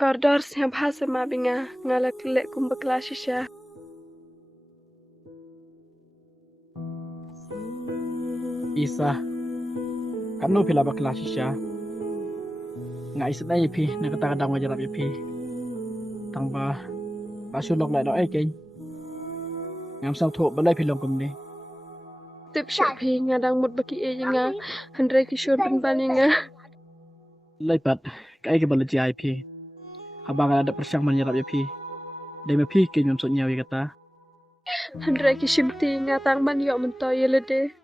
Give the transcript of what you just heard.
Koridor siya bahasa mabinga ngalak lek kumba kelas siya. Isa kan no pila bakla siya nga isat na yipi nakatakadang wajarap yipi tangba pasulok la do ay ken ngam sa tho balay pilong kumni Tip siya pi ngadang mut baki e nga handre kishor pinbani nga. laipat kay ke balaji ay pi habang ada persyang menyerap yipi dai mapi ken ngam so nyawi kata Handre kishimti nga tang ban yo mentoy yelede.